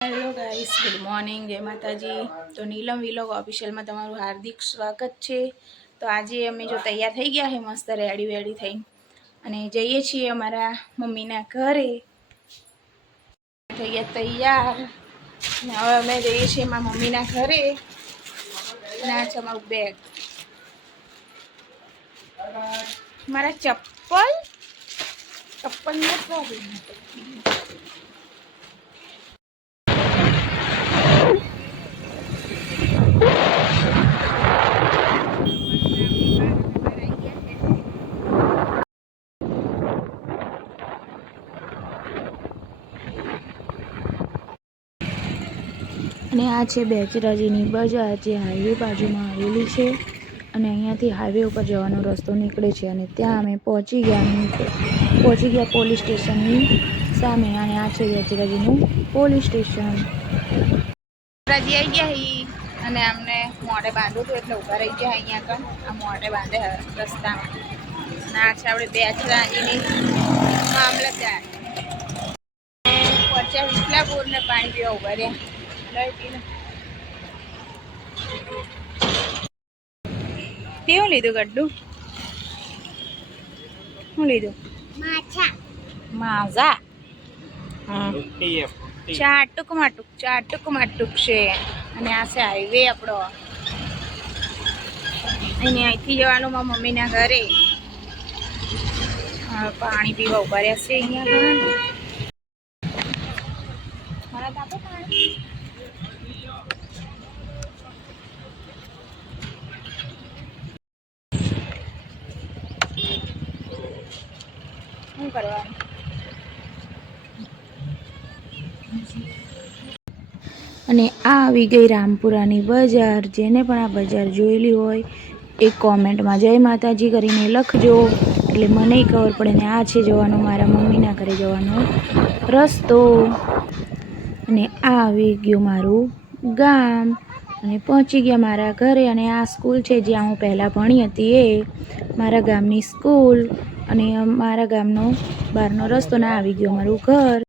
Hello guys good morning જય માતાજી. તો નીલમ વિલોગ ઓફિશિયલમાં તમારું હાર્દિક સ્વાગત છે. તો આજે અમે જો તૈયાર થઈ ગયા છે મસ્ત રેડી વેડી થઈ અને જઈએ છીએ અમારા મમ્મીના ઘરે. થઈ ગયા તૈયાર. અને હવે અમે જઈએ છીએ મારા મમ્મીના ઘરે. ના, છે અમારું બેગ મારા ચપ્પલ? ચપ્પલ નથી અને આ છે બેચરાજીની બજાર જે હાઈવે બાજુમાં આવેલી છે અને અહીંયાથી હાઈવે ઉપર જવાનો રસ્તો નીકળે છે અને ત્યાં અમે પહોંચી ગયા પહોંચી ગયા પોલીસ સ્ટેશનની સામે અને આ છે બેચરાજીનું પોલીસ સ્ટેશન. રાજી આવી ગયા અને અમને મોઢે બાંધવું હતું એટલે ઊભા રહી ગયા અહીંયા કણ આ મોઢે બાંધે રસ્તામાં. આ છે આપણે બેચરાજીની મામલતદાર. પહોંચ્યા વિસલાપુર ને પાણી પીવા ઊભા રહ્યા. કેવું લીધું ગડ્ડું? શું લીધું? માઝા? ચા ટૂંક માટુક ચાટુક માટુક છે. અને આ છે હાઈવે આપણો. અને અહીંથી જવાનું મારા મમ્મીના ઘરે. પાણી પીવા ઊભા રહ્યા છે અહીંયા ઘણા મારા તાપે પાણી શું અને આ આવી ગઈ રામપુરાની બજાર, જેને પણ આ બજાર જોયેલી હોય, એ કોમેન્ટમાં જય માતાજી કરીને લખજો. એટલે મને ખબર પડે ને આ છે જવાનો, મારા મમ્મીના ઘરે જવાનો રસ્તો. અને આ આવી ગયું મારું ગામ. અને પહોંચી ગયા મારા ઘરે, અને આ સ્કૂલ છે જ્યાં હું પહેલાં ભણી હતી એ. મારા ગામની સ્કૂલ. અને મારા ગામનો બહારનો રસ્તો ના આવી ગયો મારું ઘર.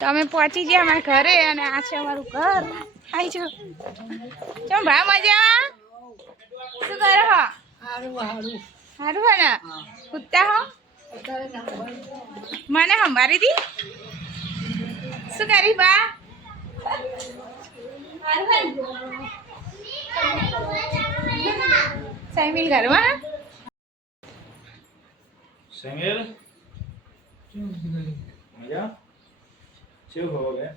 તમે પહોંચી ગયા અમારા ઘરે અને આ છે અમારું ઘર. આવી જો. ચમ ભા મજા શું કરો હો? સારું હો ને કૂદતા હો? મને સંભાળી દી. શું કરી, બા? સાયમિલ ઘરમાં? Samuel? મજા શું ખબર કે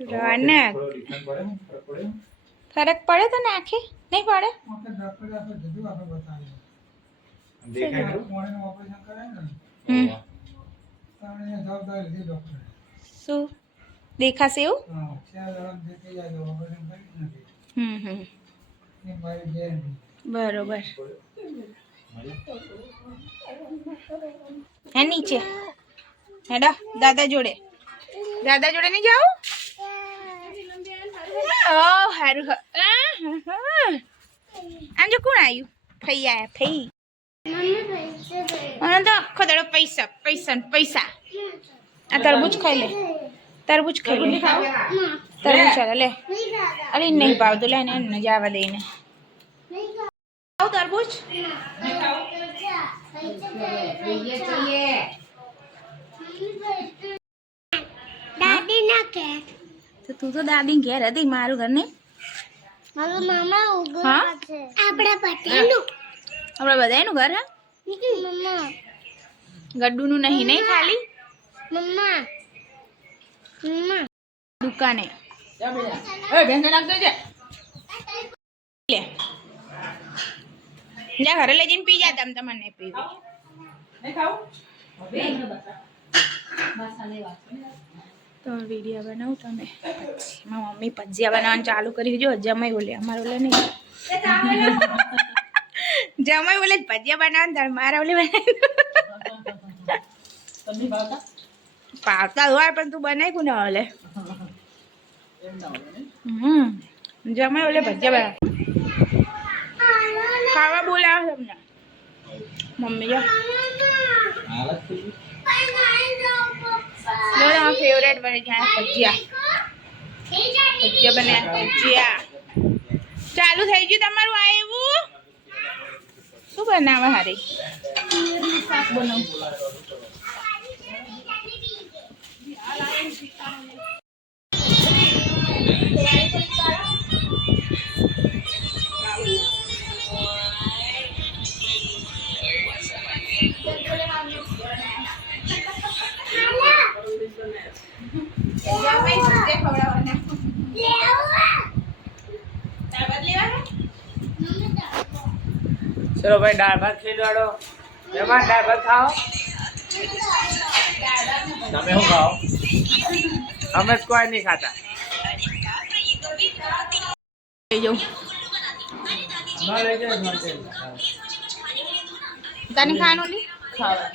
રોનક થોડો ડિફરન્ટ પડે ફરક ફરક પડે પડે તો નાખી નહીં પડે આમ દેખાય ખરું? હમ. ઓહો. શું દેખાશે એવું હમ હમ બરોબર. હે નીચે. હેડા દાદા જોડે. દાદા જોડે નહીં જાઉં? ઓ હારું. આમ જો કોણ આવ્યું ફઈ આયા ફઈ. મને તો આખો દાડો પૈસા પૈસા ને પૈસા. આ તરબૂચ ખાઈ લે. તરબૂચ ખાઈ લે. તરબૂચ ચાલે લે. અરે નહીં ભાવતું લે ને જવા દઈને ખાવ તરબૂચ? દાદી ના કે તો તું તો દાદી ઘેર હતી મારું ઘર ને મારો મામા ઉગો હા? છે. આપણા પટેલું આપણે બધાનું ઘર હા? મમ્મા ગડ્ડુનું નહીં નહીં ખાલી? મમ્મા મમ્મા દુકાને. લે. જા ઘરે લઈ જઈને પી જા તમ તમને પીવું. તો વીડિયો બનાવું તમે. પછી મારી મમ્મી ભજીયા બનાવવાનું ચાલુ કરી જો જમાઈ બોલે અમારે ઓલે નહીં. જમાઈ બોલે ભજીયા બનાવવાનું તારે મારા ઓલે બનાવી પાવતા હોય પણ તું બનાવી ને ઓલે હમ. જમાઈ ઓલે ભજીયા બનાવ ખાવા બોલાવો તમને મમ્મી, જો. ફેવરેટ બને જાય ભજીયા. ભજીયા બન્યા ભજીયા. ચાલુ થઈ ગયું તમારું આ એવું? શું બનાવે હારે? બનાવું ચલો ભાઈ દાળ ભાત ખીલવાડો મહેમાન દાળ ભાત ખાઓ. તમે શું ખાઓ? અમે જ કોઈ નહીં ખાતા. તને ખાવાનું નહીં? ખાવા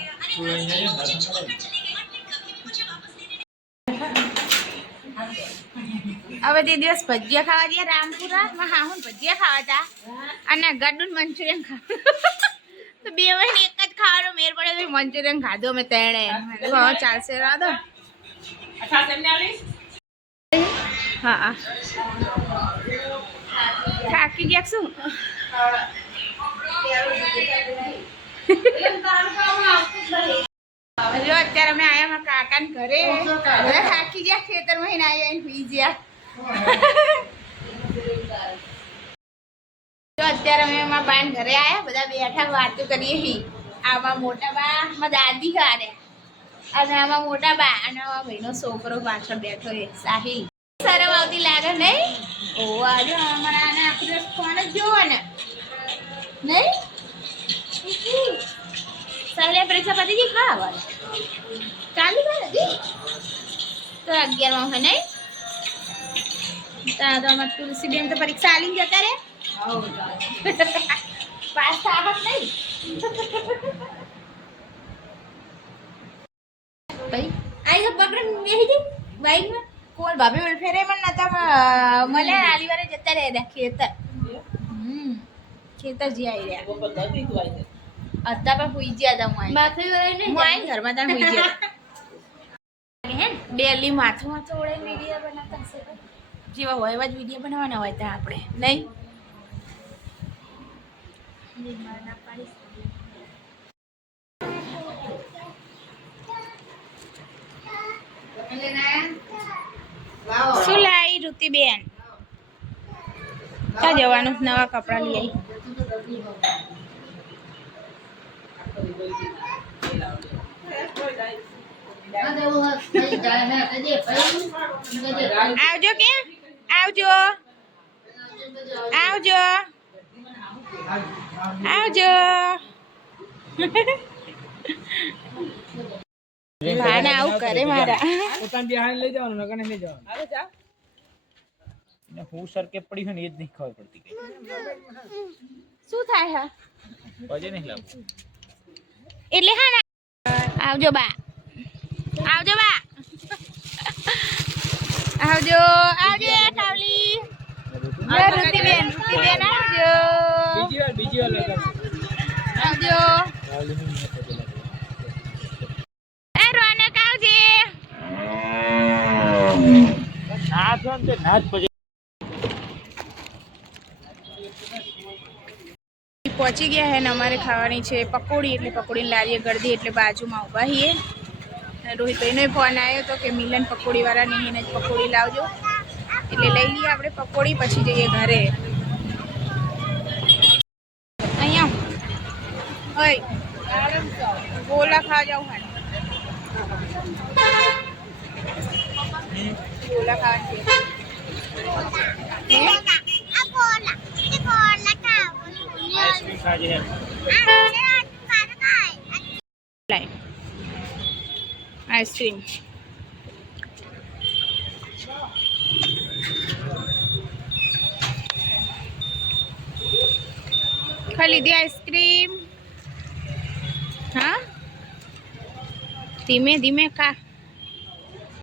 હવે તે દિવસ ભજીયા ખાવા ગયા રામપુરા. માં હા, હું ભજીયા ખાવા હતા અને ગડુન મંચુરિયન ખાવા. તો બે મહિને એક જ ખાવાનો મેર પડે તો મંચુરિયન ખાધો અમે તેણે. હા, ચાલશે રાધો હા થાકી ગયા શું? અત્યારે અમે આયા કાકા કાકાને ઘરે. થાકી ગયા ખેતર મહિના આવ્યા સુઈ ગયા જો અત્યારે અમે મારા બાન ઘરે આયા, બધા બેઠા વાતો કરીએ હી. મોટા બા માં દાદી કારે અને આમાં મોટા બા અને આમાં ભાઈનો છોકરો પાછળ બેઠો એ સાહિલ. શરમ આવતી લાગે નહીં? ઓ, આજે અમારા આને આપણે ફોન જ જોવો ને. નહીં? પતિ ગઈ? હા ચાલુ તો અગિયારમાં હોય નહીં? તો અમારે તુલસીબેન તો પરીક્ષા આલીને જતા રે પાસ થાવત નહીં. ભાઈ? આઈ તો પકડ બેહી જઈ બાઈકમાં. કોલ ભાભી ઓલ ફેરે પણ નતા મળે આલી વારે જતા રહ્યા ખેતર. હમ ખેતર જી આવી રહ્યા. અત્યારે પણ હુઈ ગયા હતા હું નહીં હું આઈ ઘરમાં તાર હુઈ ગયા. ડેલી માથું માથું ઓળે મીડિયા બનાવતા હશે. જેવા હોય એવા જ વીડિયો બનાવવાના હોય ત્યાં આપણે. નહીં? શું લાવી ઋતિબેન. ક્યાં જવાનું? નવા કપડાં લઈ આવી આવજો કે આવજો. આવજો. આવજો. માને આવું કરે મારા. પોતાને બિહાર લઈ જવાનું નગર નહીં જવાનું. ને હું સર કે પડી હોય ને એ જ નહીં ખબર પડતી શું થાય હા? પજે નહીં લાગતું એટલે હા ના. આવજો બા. આવજો બા આવજો આવજો કાવલી જય ઋતિબેન ઋતિબેન આવજો. બીજી વાર બીજી વાર આવજો. એ રોનક આવજે. ના ને તે પછી પહોંચી ગયા હે ને અમારે ખાવાની છે પકોડી એટલે પકોડી લારીએ ગળદી એટલે બાજુમાં ઊભા છીએ રોહિતભાઈનો ફોન આવ્યો તો કે મિલન પકોડી વાળા નહીં એને જ પકોડી લાવજો. એટલે લઈ લઈએ આપણે પકોડી પછી જઈએ ઘરે. અહીંયા. ગોલા ખાવા જાઉં હે? આઈસ્ક્રીમ લાઈ લીધી આઈસ્ક્રીમ. હા? ધીમે ધીમે ખા.